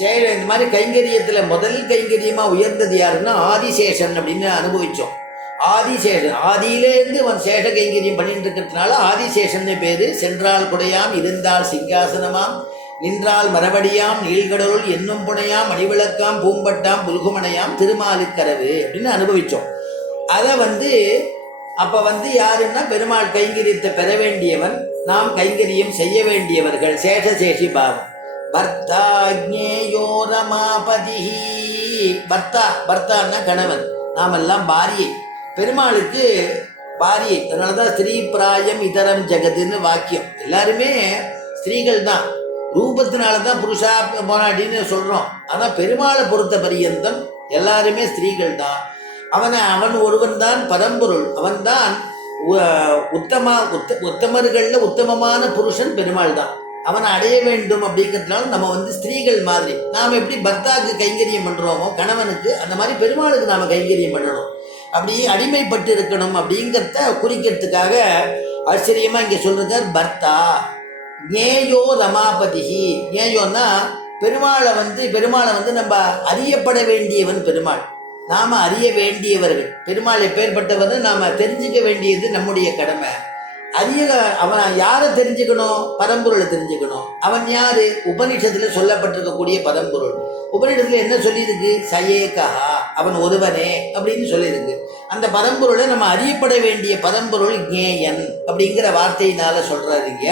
இந்த மாதிரி கைங்கரியத்தில் முதல் கைங்கரியமாக உயர்ந்தது யாருன்னா ஆதிசேஷன் அப்படின்னு அனுபவித்தோம். ஆதிசேஷன் ஆதியிலேருந்து அவன் சேஷ கைங்கரியம் பண்ணிட்டு இருக்கிறதுனால ஆதிசேஷன் பேர். சென்றால் குடையாம், இருந்தால் சிங்காசனமாம், நின்றால் மரபடியாம், நீள்கடவுள் என்னும் புனையாம், மணிவிளக்காம், பூம்பட்டாம், புல்குமனையாம், திருமாலுக்கரவு அப்படின்னு அனுபவித்தோம். அதை அப்போ யாருன்னா பெருமாள் கைங்கரியத்தை பெற வேண்டியவன், நாம் கைங்கரியம் செய்ய வேண்டியவர்கள். சேஷசேஷி பாவம். பர்த்தா ஜ்ஞேயோ ரமாபதி. பர்த்தான்னா கணவன், நாமெல்லாம் பாரியை, பெருமாளுக்கு பாரியை. அதனால தான் ஸ்திரீ பிராயம் இதரம் ஜெகதுன்னு வாக்கியம். எல்லாருமே ஸ்திரீகள் தான், ரூபத்தினால தான் புருஷா போனாடின்னு சொல்கிறோம். ஆனால் பெருமாளை பொறுத்த பரியந்தம் எல்லாருமே ஸ்திரீகள் தான். அவன் ஒருவன் தான் பரம்பொருள். அவன்தான் உத்தமர்களில் உத்தமமான புருஷன் பெருமாள் தான். அவனை அடைய வேண்டும் அப்படிங்கிறதுனால நம்ம ஸ்திரீகள் மாதிரி நாம் எப்படி பர்த்தாவுக்கு கைங்கரியம் பண்ணுறோமோ கணவனுக்கு, அந்த மாதிரி பெருமாளுக்கு நாம் கைங்கரியம் பண்ணணும். அப்படி அடிமைப்பட்டு இருக்கணும் அப்படிங்கிறத குறிக்கிறதுக்காக ஆச்சரியமாக இங்கே சொல்கிறார். பர்த்தா ஜ்ஞேயோ ரமாபதி. ஜ்ஞேயோன்னா பெருமாளை நம்ம அறியப்பட வேண்டியவன் பெருமாள். நாம் அறிய வேண்டியவர்கள். பெருமாள் எப்பேற்பட்டவர் நாம் தெரிஞ்சுக்க வேண்டியது நம்முடைய கடமை. அவன் யாரை தெரிஞ்சுக்கணும்? பரம்பொருளை தெரிஞ்சுக்கணும். அவன் யாரு? உபனிஷத்துல சொல்லப்பட்டிருக்கக்கூடிய பரம்பொருள். உபனிஷத்துல என்ன சொல்லியிருக்கு? சயேகா, அவன் ஒருவனே அப்படின்னு சொல்லியிருக்கு. அந்த பரம்பொருளை நம்ம அறியப்பட வேண்டிய பரம்பொருள் ஜ்ஞேயன் அப்படிங்கிற வார்த்தையினால சொல்றாருங்க.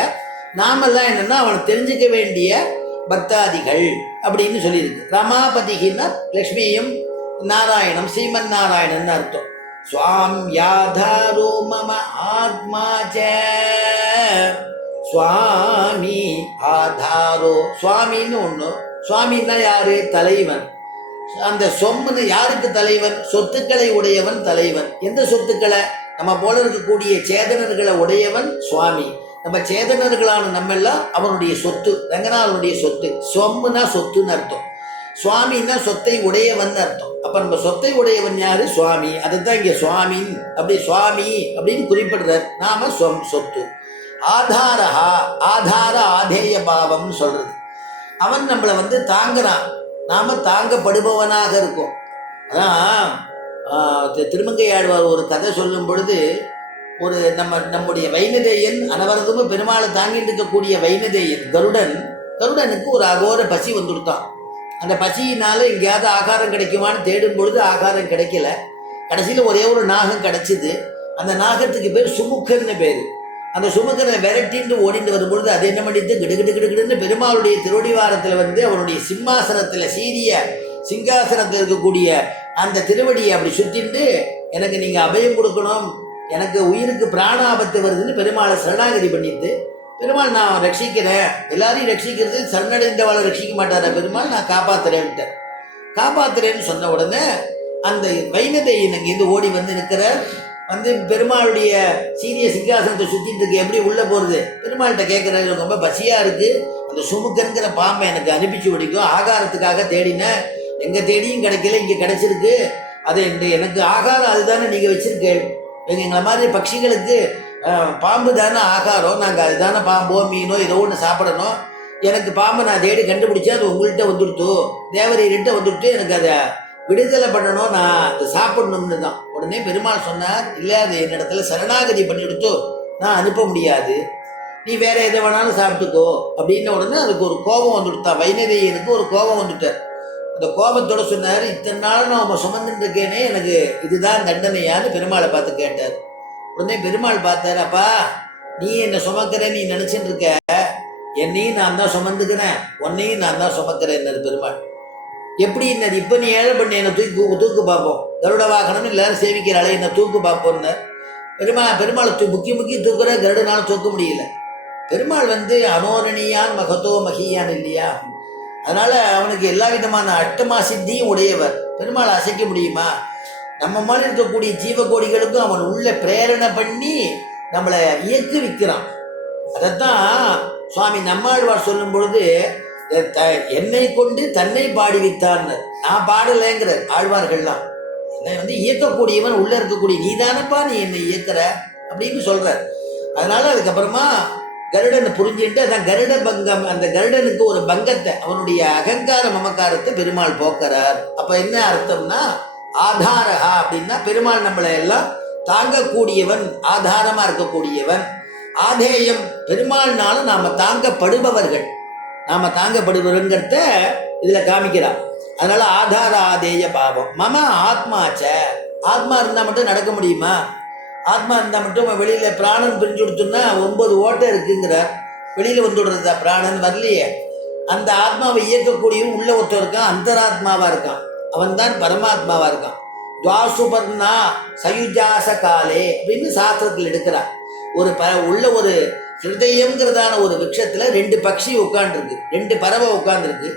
நாமெல்லாம் என்னன்னா அவனை தெரிஞ்சுக்க வேண்டிய பக்தாதிகள் அப்படின்னு சொல்லியிருக்கு. ரமாபதிகின்னா லக்ஷ்மியும் நாராயணம், ஸ்ரீமன் நாராயணன் அர்த்தம். ஸ்வாம் யாதாரோ மம ஆத்மாச்ச. சுவாமி ஆதாரோ, சுவாமின்னு ஒன்று. சுவாமின்னா யாரு? தலைவன். அந்த சொம்னு யாருக்கு தலைவன்? சொத்துக்களை உடையவன் தலைவன். எந்த சொத்துக்களை? நம்ம போல இருக்கக்கூடிய சேதனர்களை உடையவன் சுவாமி. நம்ம சேதனர்களான நம்மெல்லாம் அவனுடைய சொத்து, ரங்கநாதனுடைய சொத்து. சொம்னா சொத்துன்னு அர்த்தம். சுவாமின்னா சொத்தை உடையவன் அர்த்தம். அப்ப நம்ம சொத்தை உடையவன் யாரு? சுவாமி. அதுதான் இங்க சுவாமின் அப்படி சுவாமி அப்படின்னு குறிப்பிடுறார். நாம சொத்து. ஆதாரஹா, ஆதார ஆதேய பாவம்னு சொல்றது. அவன் நம்மளை தாங்குறான், நாம தாங்கப்படுபவனாக இருக்கும். அதான் திருமங்கையாழ்வார் ஒரு கதை சொல்லும் பொழுது, ஒரு நம்முடைய வைனதேயன் அனவரதமும் பெருமாளை தாங்கிட்டு இருக்கக்கூடிய வைனதேயன் கருடனுக்கு ஒரு அகோர பசி வந்துடுத்தான். அந்த பசியினால எங்கேயாவது ஆகாரம் கிடைக்குமான்னு தேடும் பொழுது ஆகாரம் கிடைக்கல. கடைசியில் ஒரே ஒரு நாகம் கிடைச்சிது. அந்த நாகத்துக்கு பேர் சுமுக்கன்னு பேர். அந்த சுமுக்கனை விரட்டின்னு ஓடிட்டு வரும்பொழுது அது என்ன பண்ணிட்டு கிடுகிடுன்னு பெருமாளுடைய திருவடிவாரத்தில் அவனுடைய சிம்மாசனத்தில் சீரிய சிங்காசனத்தில் இருக்கக்கூடிய அந்த திருவடியை அப்படி சுற்றிட்டு, எனக்கு நீங்கள் அபயம் கொடுக்கணும், எனக்கு உயிருக்கு பிராண ஆபத்து வருதுன்னு பெருமாளை சரணாகதி பண்ணிட்டு, பெருமாள் நான் ரட்சிக்கிறேன், எல்லாரையும் ரட்சிக்கிறது, சரணடைந்தவளை ரட்சிக்க மாட்டார பெருமாள், நான் காப்பாத்துறேன்னு சொன்ன உடனே அந்த வைனதேயன் அங்கேருந்து ஓடி நிற்கிற பெருமாளுடைய சீரிய சிங்காசனத்தை சுற்றிட்டு இருக்கு. எப்படி உள்ளே போகிறது? பெருமாள்கிட்ட கேட்குறாரு, ரொம்ப பசியாக இருக்குது, அந்த சுமுக்கங்கிற பாம்பை எனக்கு அனுப்பிச்சு பிடிக்கும், ஆகாரத்துக்காக தேடினேன், எங்கே தேடியும் கிடைக்கல, இங்கே கிடைச்சிருக்கு, அது எனக்கு ஆகாரம் அதுதானே நீங்கள் வச்சுருக்கேன். எங்களை மாதிரி பட்சிகளுக்கு பாம்பு தானே ஆகாரம், நாங்கள் அதுதானே பாம்போ மீனோ ஏதோ ஒன்று சாப்பிடணும், எனக்கு பாம்பை நான் தேடி கண்டுபிடிச்சேன், அது உங்கள்கிட்ட வந்துடுத்து, தேவரீர்கிட்ட வந்துடுத்து, எனக்கு அதை விடுதலை பண்ணணும், நான் அதை சாப்பிடணும்னு தான். உடனே பெருமாள் சொன்னார், இல்லை அது என்னிடத்துல சரணாகதி பண்ணிவிடுத்து நான் அனுப்ப முடியாது, நீ வேற எதை வேணாலும் சாப்பிட்டுக்கோ அப்படின்ன உடனே அதுக்கு ஒரு கோபம் வந்துடுத்தான். வைனதேயனுக்கு ஒரு கோபம் வந்துட்டார். அந்த கோபத்தோட சொன்னார், இத்தனை நாள் நான் சுமந்துட்டு இருக்கேனே, எனக்கு இதுதான் தண்டனையான்னு பெருமாளை பார்த்து கேட்டார். உடனே பெருமாள் பார்த்தார், அப்பா நீ என்னை சுமக்கிற நீ நினைச்சிட்டு இருக்க, என்னையும் நான் தான் சுமந்துக்கிறேன், உன்னையும் நான் தான் சுமக்கிறேன் பெருமாள். எப்படி என்னது? இப்போ நீ ஏழை பண்ணி என்னை தூக்கு பார்ப்போம், கருட வாகனம் எல்லாரும் சேவிக்கிறாளே, என்னை தூக்கு பார்ப்போம்னு பெருமாளை முக்கி தூக்குற, கருடனால தூக்க முடியல. பெருமாள் அனோரணியான் மகத்தோ மகியான் இல்லையா? அதனால அவனுக்கு எல்லா விதமான அட்டமா சித்தியும் உடையவர். பெருமாள் அசைக்க முடியுமா? நம்ம மாதிரி இருக்கக்கூடிய ஜீவகோடிகளுக்கும் அவன் உள்ள பிரேரணை பண்ணி நம்மளை இயக்குவிக்கிறான். அதைத்தான் சுவாமி நம்மாழ்வார் சொல்லும் பொழுது, என்னை கொண்டு தன்னை பாடிவித்தார். நான் பாடலைங்கிற ஆழ்வார்கள்லாம் என்னை இயக்கக்கூடியவன் உள்ள இருக்கக்கூடிய நீதானப்பா, நீ என்னை இயக்குற அப்படின்னு சொல்றார். அதனால அதுக்கப்புறமா கருடனை புரிஞ்சுட்டு அதான் கருட பங்கம், அந்த கருடனுக்கு ஒரு பங்கத்தை, அவனுடைய அகங்கார மமக்காரத்தை பெருமாள் போக்குறார். அப்ப என்ன அர்த்தம்னா ஆதாரகா அப்படின்னா பெருமாள் நம்மளை எல்லாம் தாங்கக்கூடியவன், ஆதாரமா இருக்கக்கூடியவன். ஆதேயம் பெருமாள்னாலும் நாம தாங்கப்படுபவர்கள், நாம தாங்கப்படுபவர்கிறத இதுல காமிக்கிறான். அதனால ஆதார ஆதேய பாவம். மம ஆத்மாச்ச, ஆத்மா இருந்தா மட்டும் நடக்க முடியுமா? ஆத்மா இருந்தால் மட்டும் வெளியில பிராணன் பிரிஞ்சு கொடுத்தோம்னா 9 ஓட்டை இருக்குங்கிறார். வெளியில வந்து விடுறதா? பிராணன் வரலையே. அந்த ஆத்மாவை இயக்கக்கூடியவன் உள்ள ஒருத்தர் இருக்கான், அந்தராத்மாவா இருக்கான், அவன் தான் பரமாத்மாவா இருக்கான். துவாசுபர்ணா சயுஜாச காலே அப்படின்னு சாஸ்திரத்தில் எடுக்கிறார். உள்ள ஒரு ஹிருதயம்ங்கிறதான ஒரு விருட்சத்துல 2 பட்சி உட்காந்துருக்கு, 2 பறவை உட்காந்துருக்கு.